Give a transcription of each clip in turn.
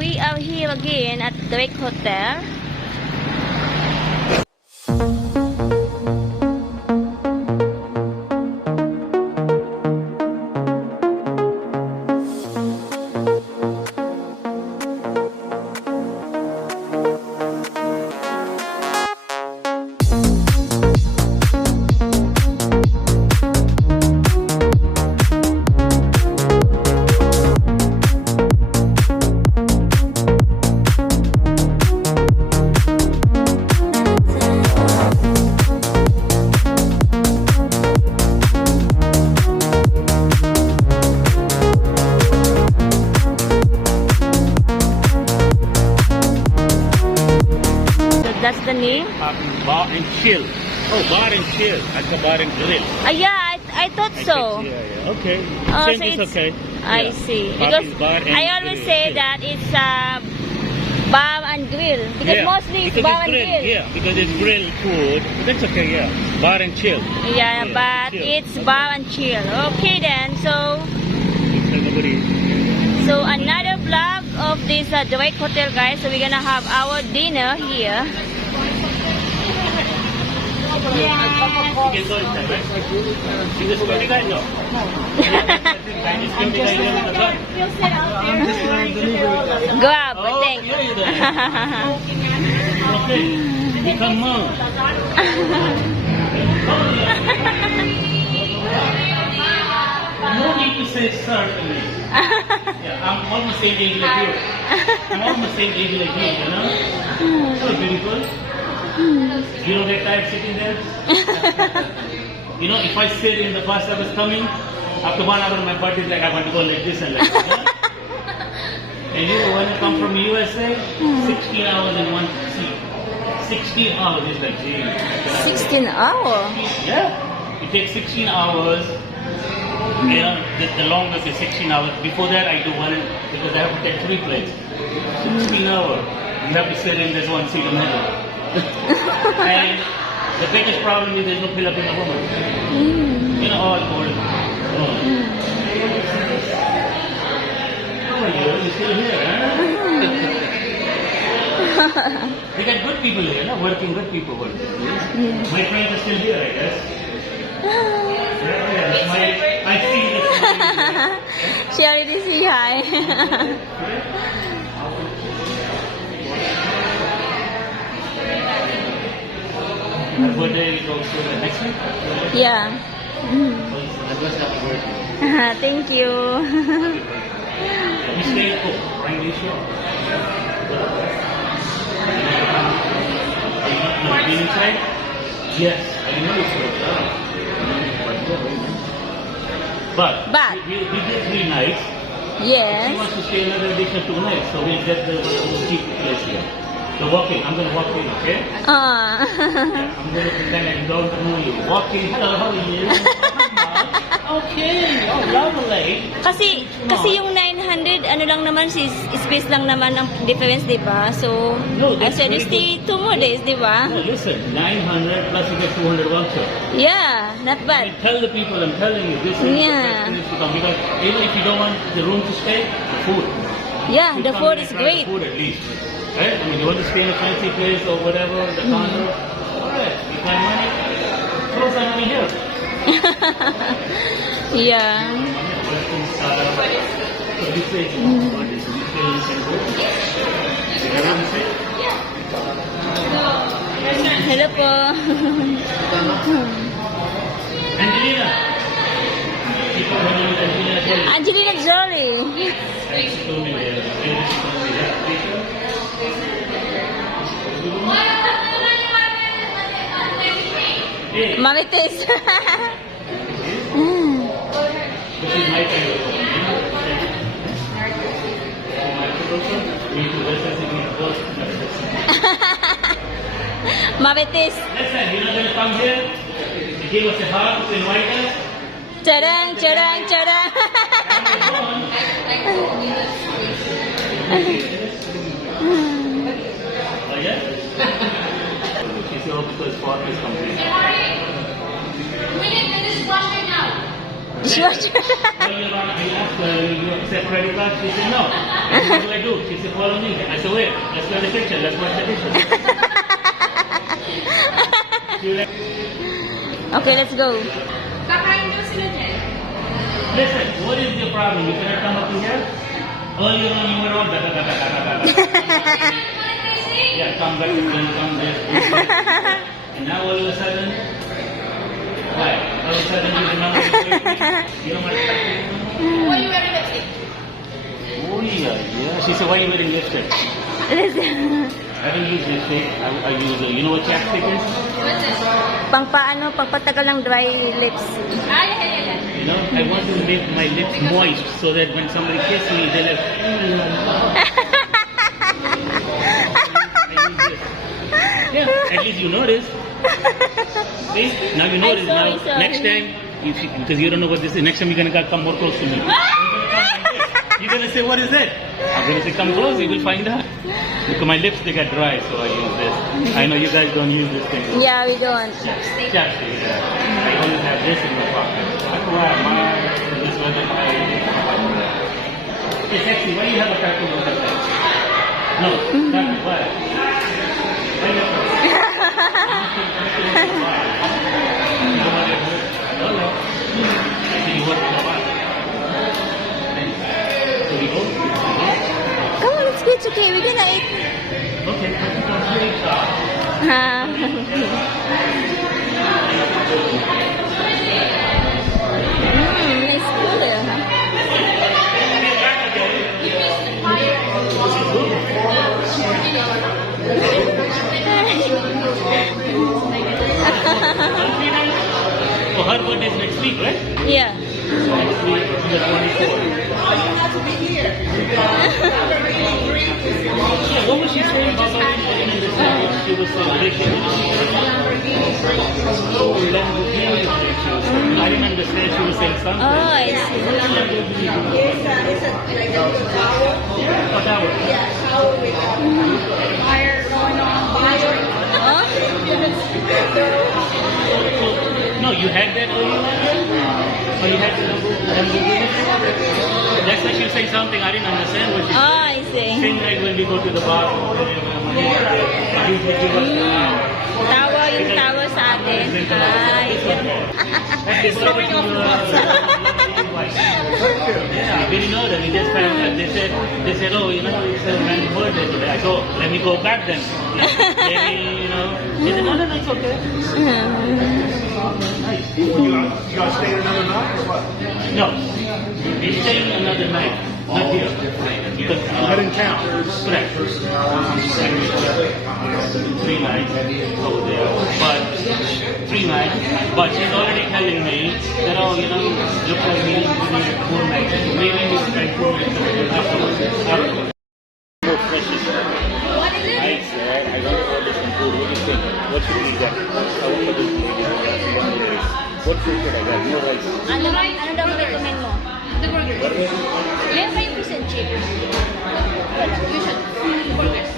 we are here again at the Drake Hotel. That's the name? Bar and chill. Oh, bar and chill. At the bar and grill. Yeah, I thought so. Yeah. Okay. Oh, Same so is it's, okay. I Yeah. see. Bar Because is bar and I always grill, say chill. that it's bar and grill. Because Yeah, mostly it's because bar it's and grill. grill. Yeah, because it's grill food. But that's okay, yeah. Bar and chill. Yeah, but chill. it's bar and chill. Okay then, so Nobody. another vlog of this Drake Hotel, guys. So we're gonna have our dinner here. You can go inside, right? You just go inside, no? Grab, I Oh, think. yeah, you're there. Okay. Come on. No need to say sir to me. Yeah, I'm almost same age like you. I'm almost same age like you, you know? So beautiful. You don't get tired sitting there? You know, if I sit in the bus that was coming, after 1 hour my body is like, I want to go like this and like that. You know? And you, when you come from USA, 16 hours in one seat. 16 hours is like, gee. 16 hours? Yeah. It takes 16 hours. You know, the longest is 16 hours. Before that, I do one because I have to take 3 planes. 16 hours. You have to sit in this one seat in the middle. And the biggest problem is there's no Filipino woman. You know, all bored. Oh. How are you? You're still here, huh? We got good people here, no? Working good people working. Yes? My friends are still here, I guess. I see this. She already say hi. Her birthday is also next week? Yeah. Advance happy birthday. Thank you. We stay at home, right, Alicia? Are you not been inside? Yes, I know it's But we did 3 nights. She Yes. wants to stay another additional 2 nights, so we'll get the cheap place here. So walking, I'm gonna walk in, okay? Yeah, I'm gonna pretend I don't know you. Walking, hello, how are you? Okay, oh, lovely. Kasi yung 900, ano lang naman, space lang naman ang difference, di ba? So, No, I that's said, very stay 2 more days, di ba? No, listen, 900 plus you get 200 voucher. Yeah, not bad. Tell the people, I'm telling you, this is the Yeah. best place to come. Because even if you don't want the room to stay, the food. Yeah, You the come food and is try great. The food at least. Right? I mean, you want to stay in a fancy place or whatever, the condo. Alright, you got money, throw some money here. Yeah. What do you say? What is it? You say you can go? You have to say? Hello po. Angelina. People her name is Angelina Jolie. Angelina Jolie. She told me that. She told me that. Hey, Marites. this is my kind of phone. We do this as if we both. Marites. Listen, you're not gonna come here. You give us a hug to invite us. Charang, charang, charang. Oh yeah? She's all because sport is complete. Dishwasher Sure. Well, Your Honor, I asked her, you accept credit card? She said, no. I said, what do I do? She said, follow me. I said, wait, let's go to the kitchen. Let's watch the dishes. She like, Okay, let's go. listen, what is your problem? You cannot come up to here? Earlier on, you were all da da da da da da da. Yeah, come back to clean, come this. And now all of a sudden, why? All of a sudden you remember you don't want to touch it. Why you wearing lipstick? Oh yeah. She said, why are you wearing lipstick? I don't use lipstick. I use, you know what chapstick is? What's this? Pangpatagal ng dry lips. Yeah. You know, I want to make my lips moist so that when somebody kisses me, they'll have, yeah, at least you notice. See? Now you notice. sorry, Now, sorry. next time, because you don't know what this is, next time you're going to come more close to me. You're going to say, what is it? I'm going to say, come close, you will find out. Because my lips, they get dry, so I use this. I know you guys don't use this thing. Yeah, we don't. Chapstick, yeah. I always have this in my pocket. That's why this was in my Hey, sexy, why do you have a tattoo on the side? No, tattoo, why? Why do you have Come on, let's go. It's okay. We're gonna eat. Okay, Nice food. so her birthday is next week, right? Yeah. So next week is the 24th. Yeah, what was she saying about her? She was celebrating. I didn't understand. She was saying something. Oh, I see. Oh, that was. Fire going on. Oh? No, you had that earlier? Oh, you had Lamborghini? That's why she was saying something. I didn't understand what she Oh, said. I see. Same like when we go to the bar. Usually give us Tawa yung tawa sa atin. Ay, He's throwing off Yeah, I didn't know that. We just found out. They said, oh, you know, it's a man's birthday today. I thought, let me go back then. Maybe, you know. She said, no, it's okay. You guys staying another night or what? No, we're staying another night. Not here. Because Not in town. correct. 3 nights over there. But 3 nights. But she's already telling me that, oh, you know, look like we need 4 nights. Maybe we spend 4 nights over there afterwards. More precious. What is it? I said, I want to order some food. What do you think? What should we get? I want to do what food should I get? No rice. Ano daw recommend mo? The burger. Burger? May 5% chip. You should. Burgers.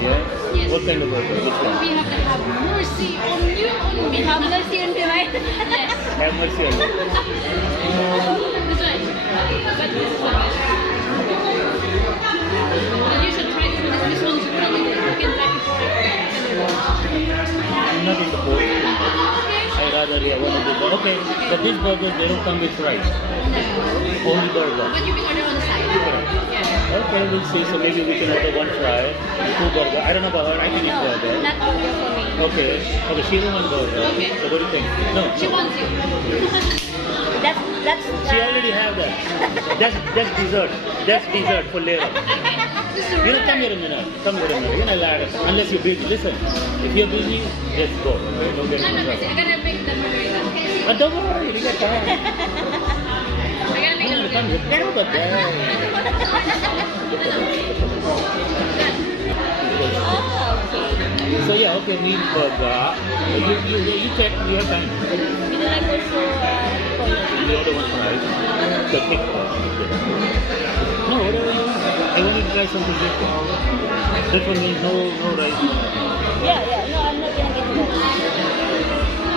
Yeah? Yes. What kind of burger? Which one? We have to have mercy on you. We have mercy on you, right? Yes. Have mercy on me. This one. But this one. And you should try this one. This one's really good. You can try before. I'm not in the boat. I rather one of the okay, but these burgers they don't come with rice. Only burger. But you can order on the side. Yeah. Okay, we'll see. So maybe we can order 1 fry, 2 burger. I don't know about her. I can eat burger. Not burger for me. Okay. Okay, she don't want burger. Okay. So what do you think? No. She wants you. That's She already have that. That's dessert. That's dessert for later. This is You know, really come here a minute. Come here a minute. You're not allowed. Unless you're busy. Listen. If you're busy, just go. Okay? Don't get I'm in not busy. trouble. I'm gonna make the margarita. Don't worry. You got time. I'm gonna make the No, come margarita. here. Get over there. So yeah, okay, meat burger. You check. You have time. You don't like also The other one rice. The thick one. No, whatever you want. I want you to try something different. That one means no rice. yeah. No, I'm not gonna get that.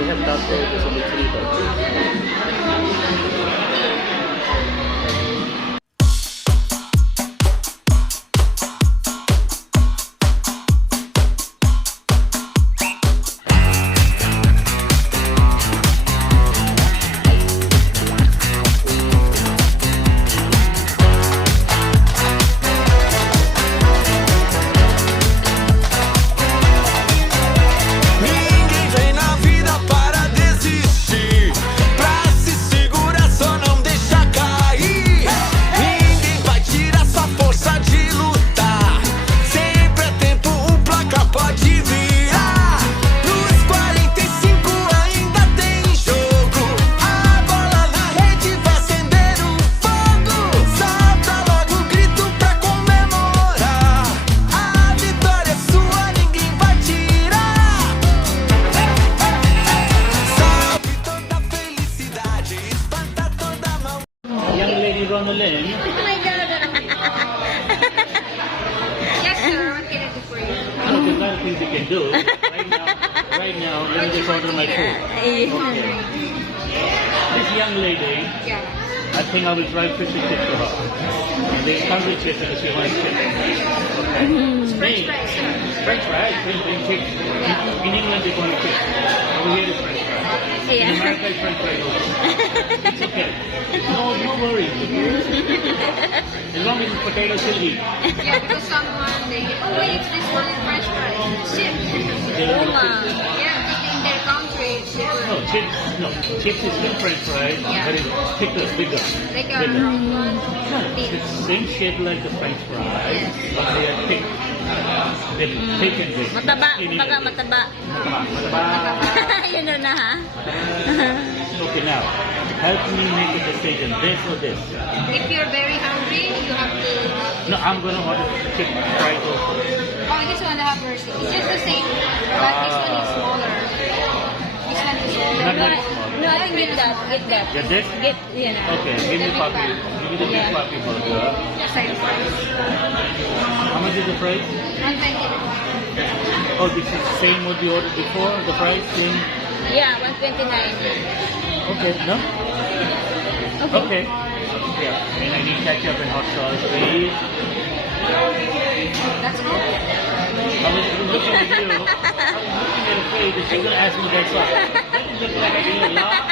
They have taco, there's only 3 tacos. menu? Yes, sir. What can I do for you? No, there's a lot of things you can do. Right now, let me just order my food. Okay. This young lady, Yeah. I think I will try fish and chips to her. And they come with chips and she wants chips. Okay. French fries, sir. French fries, French chips. In England, they call it chips. Over here, it's French fries. In Yeah. America, it's French fries also. It's okay. No worries. As long as it's potato, she'll eat. Yeah, because someone, they, oh wait, this one is French fries. Shit. Uma. Yeah, in their country, it's No, chips is still French fries, Yeah. but it's thicker, bigger. like a Bigger. round one. It's the same shape like the French fries, but they are thick. They're thick and big. Mataba. In Baga English. mataba. Mataba. Yun na na ha. Okay, now, help me make a decision, this or this. If you're very hungry, you have to. No, I'm gonna order chicken fries also. Oh, this one I have mercy. It's just the same, but this one is smaller. This one is smaller. Not very small. No, I think get that. Get that. Get this? Get, yan na. Okay, give me The big puppy. bag. Give me the big Yeah. puppy burger. Side fries. How much is the price? 120. Oh, this is the same what we ordered before, the price same. Yeah, 129. Okay, no? Okay. Yeah, and I need ketchup and hot sauce, please. That's good. I was looking at you. I was looking at her face, and she's gonna ask me that song. Doesn't look like I do a lot.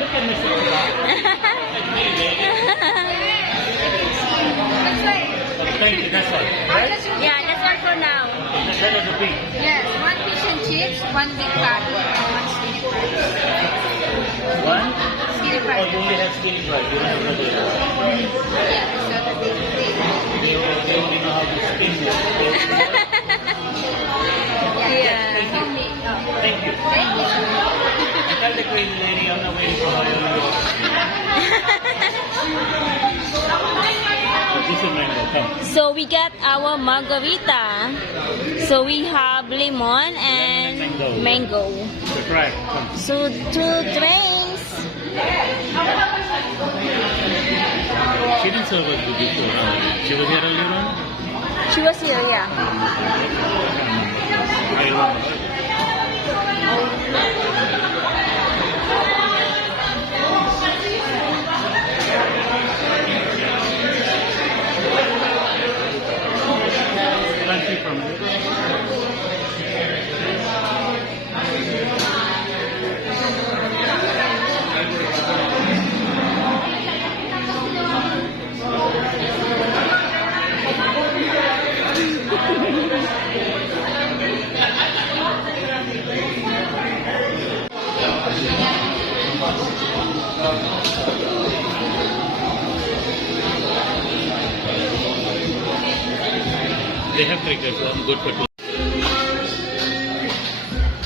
Look at Mr. Clark. Like me, baby. That's right. Thank you, that's all. Right? Yeah, that's all for now. That is a big. Yes, one fish and chips, one big patty, and one skinny fries. One? Skinny Oh, fries. you only have skinny fries. You don't have regular. Yeah, it's not a big thing. They only know how to spin this. Yeah. Homemade. Oh. Thank you. Thank you. I tell the crazy lady I'm not waiting for her. This is mango. Come. So we got our margarita. So we have lemon and mango. So try. Come. So 2 drinks. She didn't serve us good before. She was here earlier on? She was here, yeah. I remember. Country from They have cricket, so I'm good for two.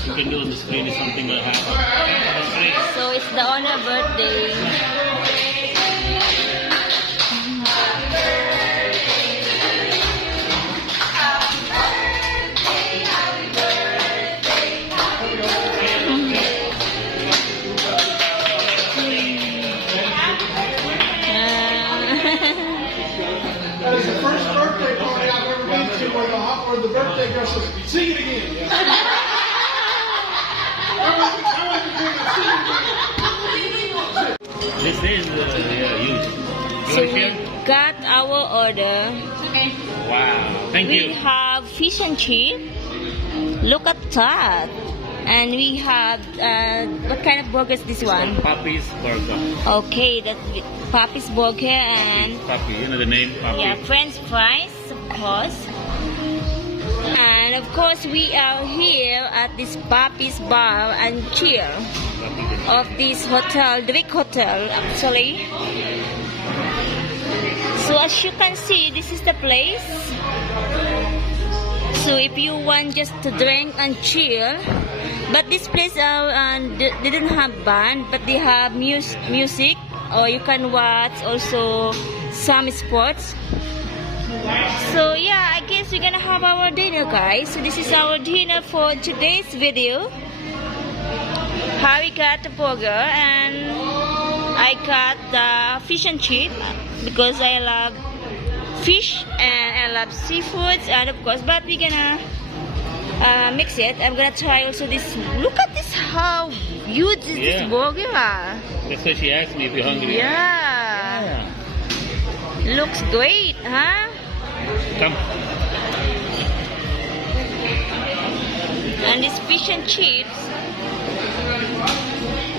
You can do on the screen if something will happen. On the screen. So it's the honor birthday. It's the first birthday party I've ever been to where the birthday girl says, sing it again. This is huge. You So want to we share? got our order. Okay. Wow. Thank We you. have fish and chip. Look at that. And we have, what kind of burger is this one? Papi's Burger. Okay, that's Papi's Burger and Papi, you know the name? Papi. yeah, French fries, of course. And of course, we are here at this Papi's Bar and Chill Papi. of this hotel, Drake Hotel, actually. So as you can see, this is the place. So if you want just to drink and chill, but this place they didn't have band, but they have music, or you can watch also some sports. So yeah, I guess we're gonna have our dinner, guys. So this is our dinner for today's video. Harry got the burger and I got the fish and chip. because I love fish and I love seafoods, and of course, but we're gonna mix it. I'm gonna try also this. Look at this, how huge is this Yeah. burger? That's why she asked me if you're hungry. Yeah. Looks great, huh? Come. And this fish and chips.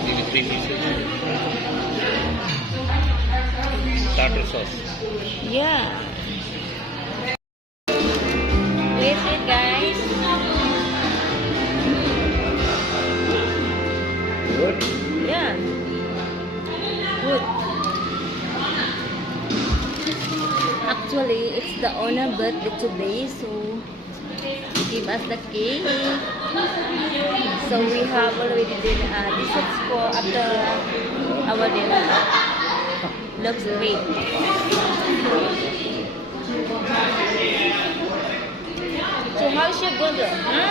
Maybe 3 pieces. Tartar sauce. Yeah. Taste it, guys. Good. Yeah. Good. Actually, it's the owner birthday today, so give us the cake. So we have already did desserts for after our dinner. Looks great. So how's your burger? Huh?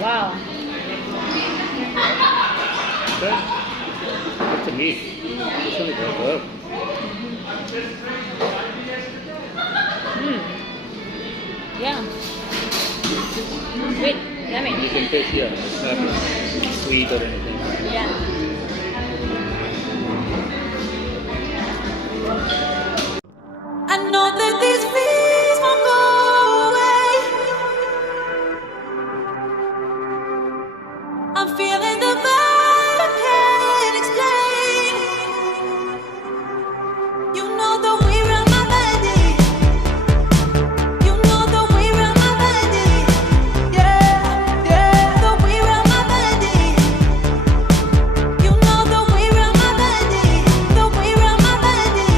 Wow. Good. It's a meat. It's really good. Yeah. Good. Yummy. You can taste, yeah, it's not sweet or anything. Yeah. I know that these feelings won't go away. I'm feeling the vibe I can't explain. You know the way around my body. You know the way around my body. Yeah, yeah, the way around my body. You know the way around my body. The way around my body.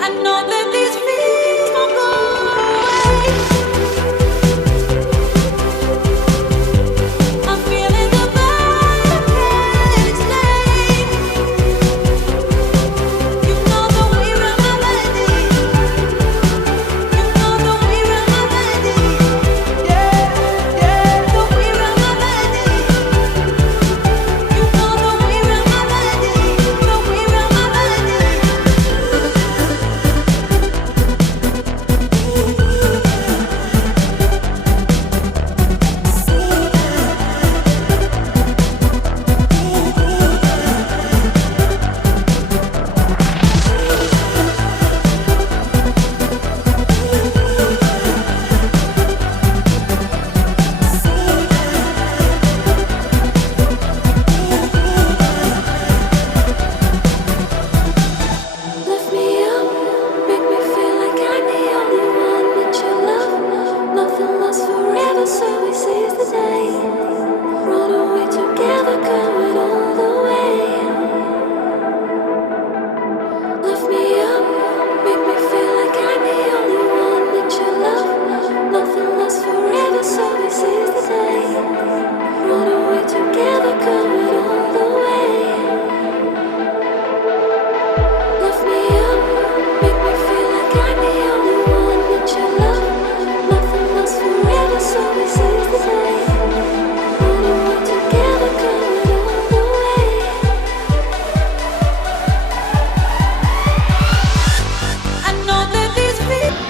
I know that these feelings won't go away. I'm feeling the vibe I can't explain. You know the way around my body. You know the way around my body. Yeah, yeah, the way around my body. You know the way around my body. The way around my body. Lift me up, make me feel like I'm the only one that you love. Nothing lasts forever, so we seize the day. Run away together, going all the way. Lift me up, make me feel like I'm the only one that you love. Nothing lasts forever, so we seize the day. Run away together, going all the way. Lift me up, make me feel like I'm the only one that you love. Nothing lasts forever, so we seize the day. Run away together, going all the way. I know that these feelings.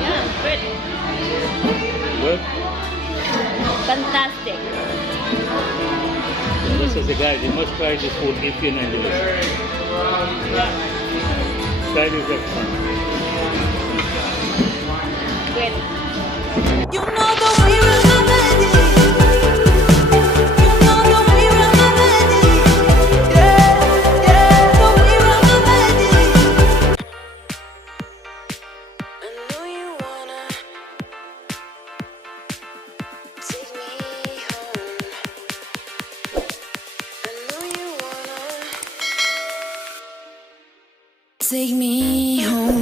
Yeah, good. Good. Fantastic. This is the guy. You must try this food if you're in Indonesia. Try this next time. Good. You know the way around my body. You know the way around my body. Yeah, yeah, the way around my body. I know you wanna take me home. Take me home.